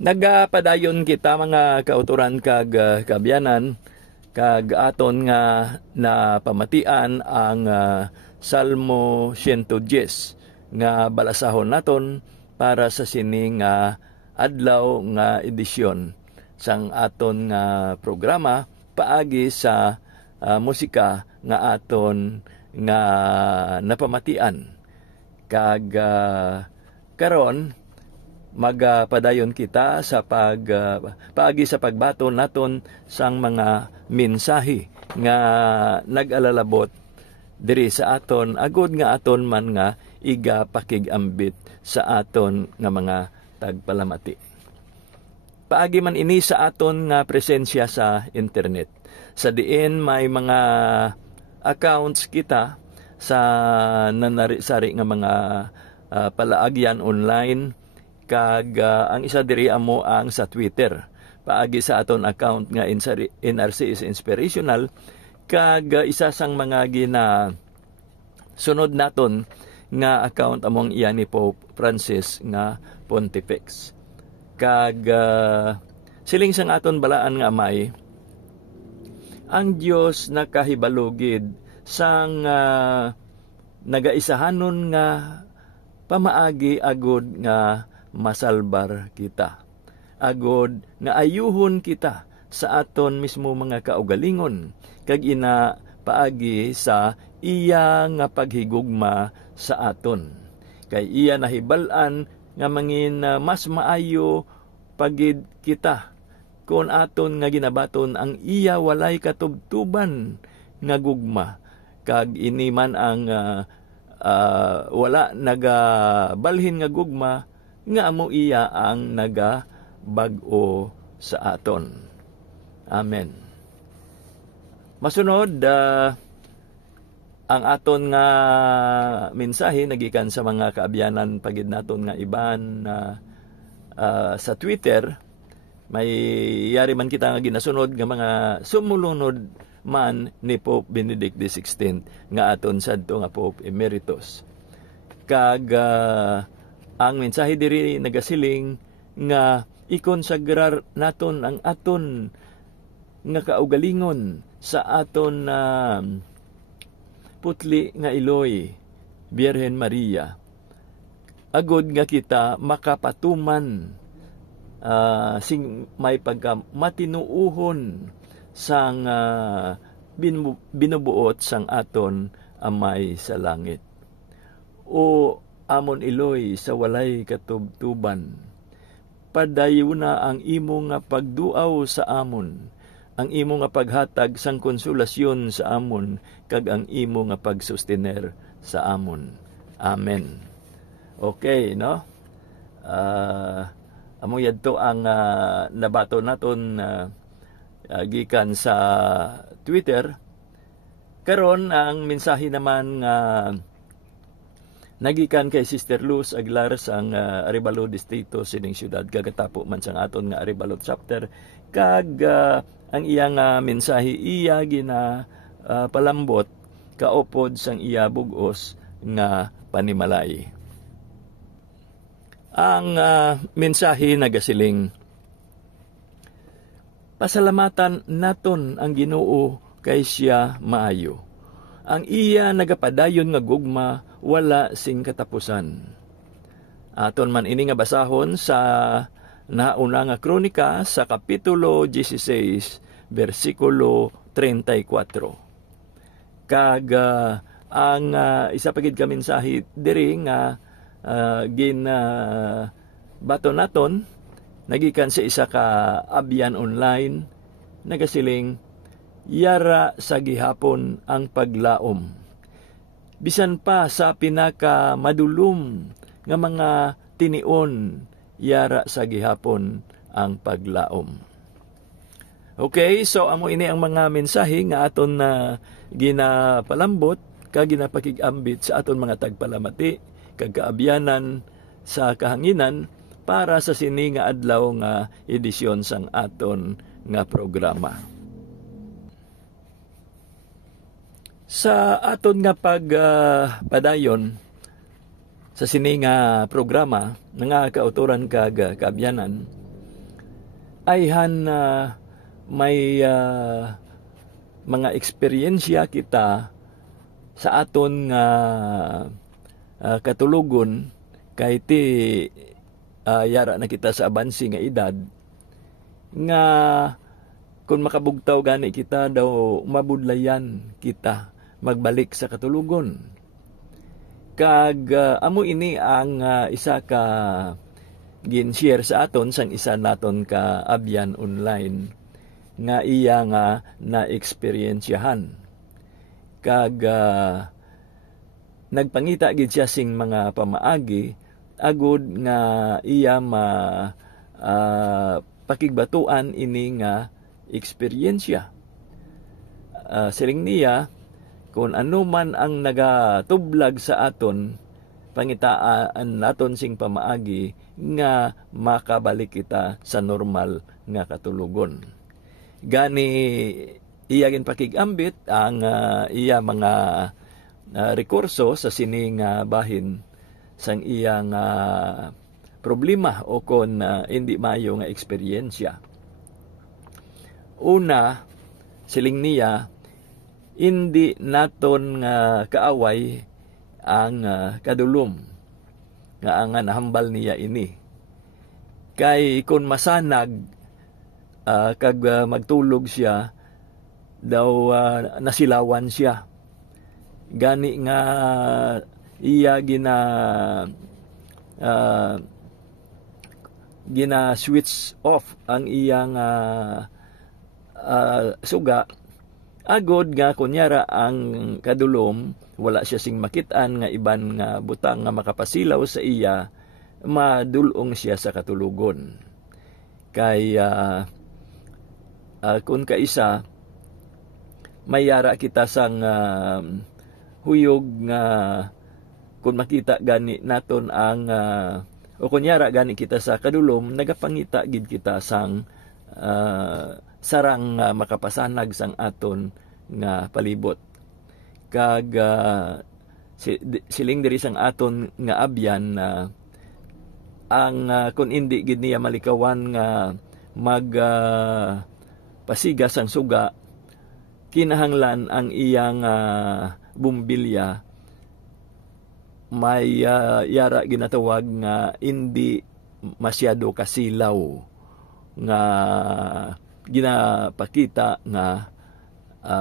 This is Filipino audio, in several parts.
Nagapadayon kita mga kauturan kag kaabyanan kag aton nga na pamatian ang Salmo 110 nga balasahon naton para sa sining adlaw nga edisyon sang aton nga programa paagi sa musika nga aton nga napamatian kag karon magpadayon kita sa paagi sa pagbaton naton sang mga mensahe nga nag-alalabot diri sa aton agud nga aton man nga iga pakigambit sa aton nga mga tagpalamati. Paagi man ini sa aton nga presensya sa internet. Sa diin may mga accounts kita sa nanari-sari nga mga palaagyan online. Kag ang isa diri amo ang sa Twitter. Paagi sa aton account nga NRC is Inspirational. Kag isa sang mga sunod naton nga account among iyan ni Pope Francis nga Pontifex. Kag siling sang aton balaan nga amay, ang Dios nakahibalugid sang nagaisahanon nga pamaagi agud nga masalbar kita. Agod nga ayuhon kita sa aton mismo mga kaugalingon kag ina paagi sa iya nga paghigugma sa aton. Kay iya nahibal-an nga mangin mas maayo pagid kita kun aton nga ginabaton ang iya walay katubtuban nga gugma kag ini man ang wala nagabalhin nga gugma nga amo iya ang nagabag-o sa aton. Amen. Masunod, ang aton nga mensahe nagikan sa mga kaabyanan pagid naton nga iban sa Twitter. May yari man kita nga ginasunod nga mga sumulunod man ni Pope Benedict XVI nga aton sadto nga Pope Emeritus. Kag ang mensahe diri nagasiling nga ikonsagrar naton ang aton nga kaugalingon sa aton putli nga Iloy, Birhen Maria. Agod nga kita makapatuman sing may pagkamatinuuhon sang binubuot sang aton amay sa langit. O amon Iloy sa walay katubtuban, padayo na ang imo nga pagduaw sa amon, ang imo nga paghatag sang konsolasyon sa amon, kag ang imo nga pagsustener sa amon. Amen. Okay, no? Amo yadto ang nabato naton gikan sa Twitter. Karon ang mensahe naman nga nagikan kay Sister Luz Aguilar sang Arevalo Distrito sining syudad kagatapo man sang aton nga Arevalo chapter kag ang iyang mensahe iya gina palambot kaupod sang iya bugos nga panimalay. Ang mensahe nagasiling, pasalamatan naton ang Ginoo kay siya maayo. Ang iya nagapadayon nga gugma wala sing katapusan. Aton man ini nga basahon sa nauna nga kronika sa kapitulo 16 versikulo 34. Kag ang isa pagid ka mensahe diri nga bato naton nagikan sa isa ka abyan online nagasiling, yara sa gihapon ang paglaom. Bisan pa sa pinaka madulom nga mga tinion, yara sa gihapon ang paglaom. Okay, so amo ini ang mga mensahe nga aton na ginapalambot kag ginapakigambit sa aton mga tagpalamati kag kaabyanan sa kahanginan para sa sini nga adlaw nga edisyon sang aton nga programa. Sa aton nga padayon sa sini nga programa nga kauturan kag kaabyanan, ayhan na may mga eksperyensya kita sa aton nga katulugon kay ti yara na kita sa abansi nga edad nga kung makabugtaw gani kita daw mabudlayan kita magbalik sa katulugon. Kag amo ini ang isa ka gin-share sa aton sang isa naton ka abyan online nga iya nga na-eksperyensyahan. Kag nagpangita gid siya sing mga pamaagi agud nga iya pakigbatuan ini nga eksperyensya. Siling niya, kung ano man ang nagatublag sa aton, pangitaan naton sing pamaagi nga makabalik kita sa normal nga katulugon. Gani iya gin pakigambit ang iya mga rekurso sa sining bahin sang iya nga problema o kon hindi mayo nga eksperyensya. Una, siling niya, hindi naton nga kaaway ang kadulom nga ang nahambal niya ini. Kay kung masanag kag magtulog siya, daw nasilawan siya. Gani nga iya gina switch off ang iyang suga agod nga kunyara ang kadulom wala siya sing makitaan nga iban nga butang nga makapasilaw sa iya, madulong siya sa katulugon. Kay kung kaisa mayara kita sang huyog nga kung makita gani naton ang o kunyara gani kita sa kadulom, nagapangita gid kita sang sarang makapasanag sang aton nga palibot. Kag siling diri sang aton nga abyan ang kung hindi gid niya malikawan nga pasiga sang suga, kinahanglan ang iyang bumbilya may yara ginatawag nga hindi masyado kasilaw nga ginapakita nga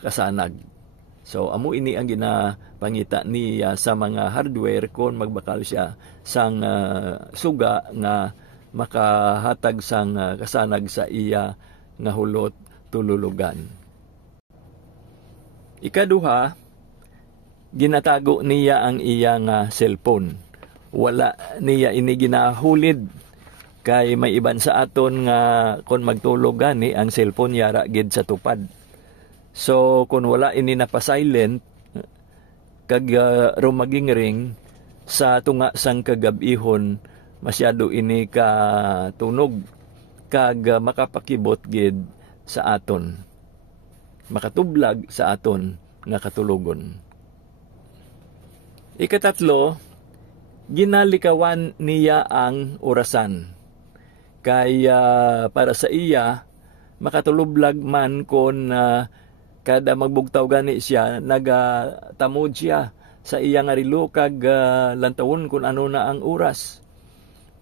kasanag. So amo ini ang ginapangita niya sa mga hardware kung magbakal siya sang suga nga makahatag sang kasanag sa iya nga hulot tululugan. Ikaduha, ginatago niya ang iya nga cellphone. Wala niya ini ginahulid. Kay may iban sa aton nga kung magtulog gani ang cellphone yara gid sa tupad. So kung wala ini napa-silent kag rumaging ring sa tunga sang kagabihon, masyado ini ka tunog kag makapakibot gid sa aton, makatublag sa aton nga katulugon. Ikatatlo, ginalikawan niya ang orasan. Kaya para sa iya, makatulublag man kung kada magbugtaw gani siya, nagatamod siya sa iya nga rilo kag lantawon kung ano na ang oras.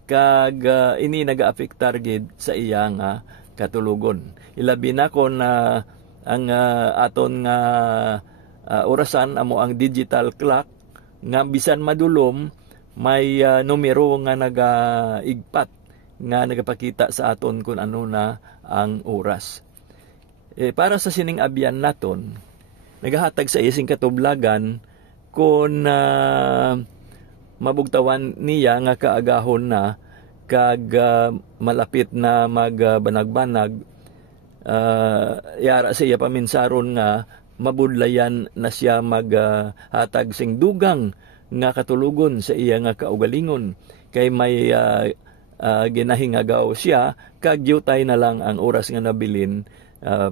Kag ini naga-affectar gid sa iya nga katulugon. Ilabi na kung ang aton nga orasan amo ang digital clock nga bisan madulom may numero nga nagaigpat nga nagapakita sa aton kung ano na ang oras. Para sa sining abyan naton, nagahatag sa ising katublagan kung mabugtawan niya nga kaagahon na kag malapit na magbanag-banag, yara siya paminsaron nga mabudlayan na siya maghatag sing dugang nga katulugon sa iya nga kaugalingon. Kay may ginahingagaw siya, kag yutay na lang ang oras nga nabilin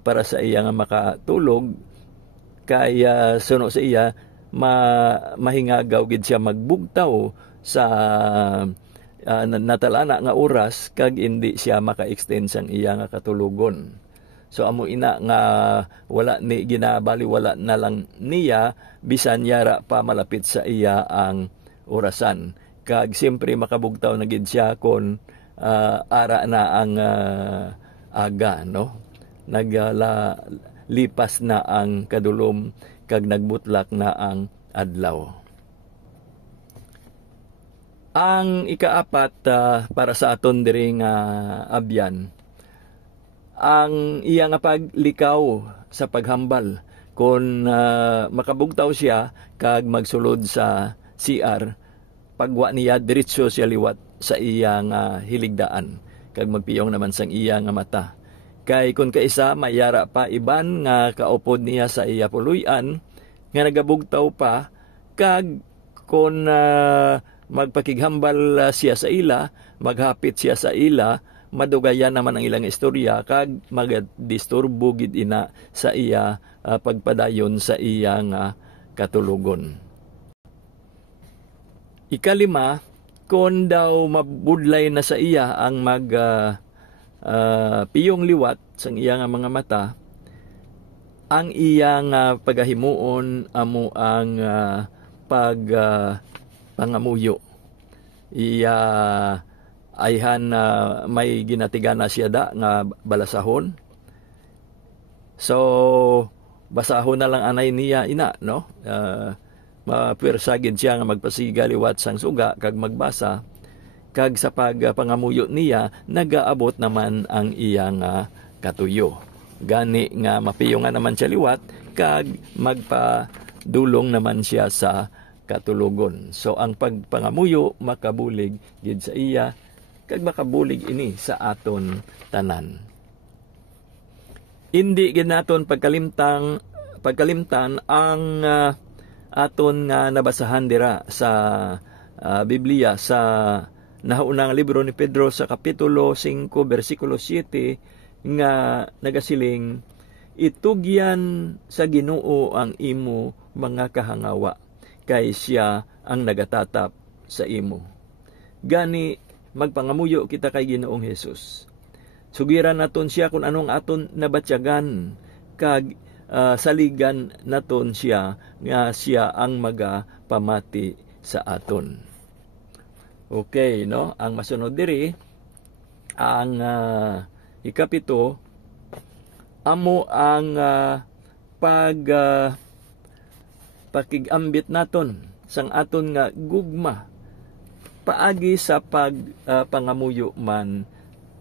para sa iya nga makatulog. Kay suno sa iya, mahingagaw gid siya magbugtaw sa natalana nga oras kag hindi siya maka-extend sang iya nga katulogon. So amo ina nga wala ni ginabali, wala na lang niya bisan yara pa malapit sa iya ang orasan. Kag siyempre makabugtaw na gid siya kon ara na ang aga, no? Lipas na ang kadulom kag nagbutlak na ang adlaw. Ang ikaapat para sa aton diri nga abyan, ang iya nga paglikaw sa paghambal kon makabugtaw siya kag magsulod sa CR, pagwa niya diretso siya liwat sa iya nga hiligdaan kag magpiyong naman sang iya nga mata. Kay kun kaisa mayara pa iban nga kaupod niya sa iya puluyan nga nagabugtaw pa kag kun magpakighambal siya sa ila, maghapit siya sa ila, madugayan naman ang ilang istorya kag magdisturbo gid ina sa iya pagpadayon sa iya nga katulogon. Ikalima, kung daw mabudlay na sa iya ang piyong liwat sang iya nga mga mata, ang iya nga pagahimuon amo ang pangamuyo. Iya ayhan may ginatigan na siya da nga balasahon. So basahon na lang anay niya ina, no? Mapirsagid siya nga magpasiga liwat sang suga kag magbasa. Kag sa pangamuyo niya nagaabot naman ang iya nga katuyo. Gani nga mapiyo nga naman siya liwat kag magpadulong naman siya sa katulogon. So ang pagpangamuyo makabulig gid sa iya kag makabulig ini sa aton tanan. Hindi gid naton pagkalimtan ang aton nga nabasahan dira sa Biblia sa nahaunang libro ni Pedro sa kapitulo 5 bersikulo 7 nga nagasiling, itugyan sa Ginoo ang imo mga kahangawa kay siya ang nagatatap sa imo. Gani magpangamuyo kita kay Ginoong Hesus. Sugiran naton siya kung anong aton nabatyagan kag saligan naton siya nga siya ang magapamati sa aton. Okay, no? Ang masunod diri ang ikapito, amo ang pakigambit naton sang aton nga gugma paagi sa pangamuyo man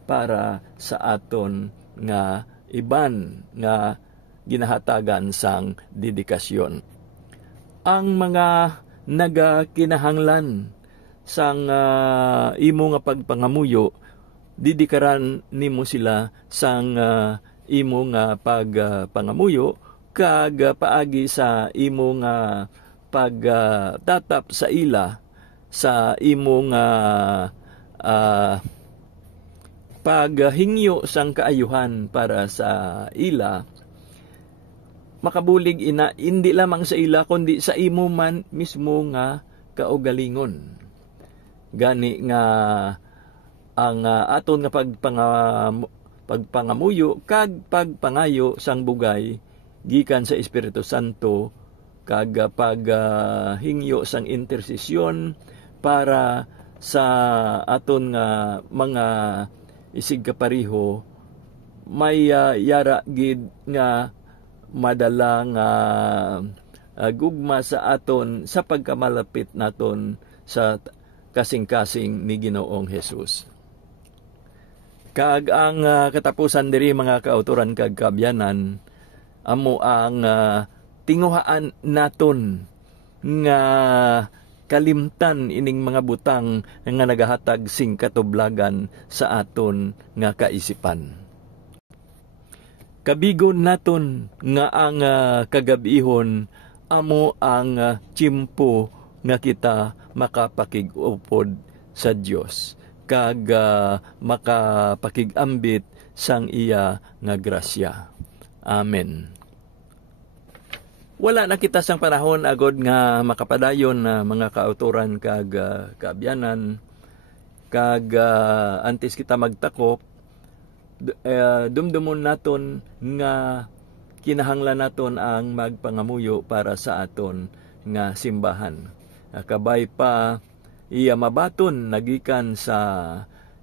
para sa aton nga iban nga ginahatagan sang dedikasyon. Ang mga nagakinahanglan sang imo nga pagpangamuyo, didikaran nimo sila sang imo nga pagpangamuyo kag paagi sa imo nga pagtatap sa ila sa imo nga paghingyo sang kaayuhan para sa ila. Makabulig ina hindi lamang sa ila kundi sa imo man mismo nga kaugalingon. Gani nga ang aton nga pagpangamuyo kag pagpangayo sang bugay gikan sa Espiritu Santo kag paghingyo sang intersesyon para sa aton nga mga isig kapariho, may yara gid nga madala nga gugma sa aton sa pagkamalapit naton sa kasing-kasing ni Ginoong Hesus. Kag ang katapusan diri mga kauturan kag kabyanan, amo ang tinguhaan naton nga kalimtan ining mga butang nga nagahatag sing katublagan sa aton nga kaisipan. Kabigon naton nga ang kagabihon amo ang tiyempo nga kita makapakig-upod sa Dios kag makapakig-ambit sang iya nga grasya. Amen. Wala na kita sang panahon agod nga makapadayon na mga kauturan kag kaabyanan. kag antes kita magtakop, dumdumon naton nga kinahanglan naton ang magpangamuyo para sa aton nga simbahan. Kabay pa iya mabaton nagikan sa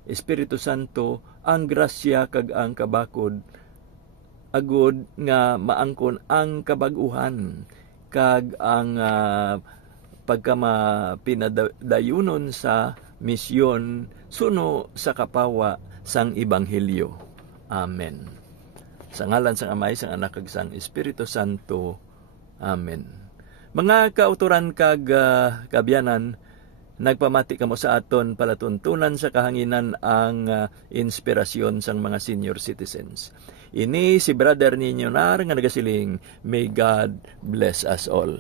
Espiritu Santo ang grasya kag ang kabakod agud nga maangkon ang kabag-uhan kag ang pagkamapinadayunon sa misyon suno sa kapawa sang Ebanghelyo. Amen. Sa ngalan sang Amay, sang Anak kag sang Espiritu Santo. Amen. Mga kauturan kag kabyanan, nagpamati kamo sa aton palatuntunan sa kahanginan ang inspirasyon sang mga senior citizens. Ini si brother ninyo nar nga nagasiling, may God bless us all.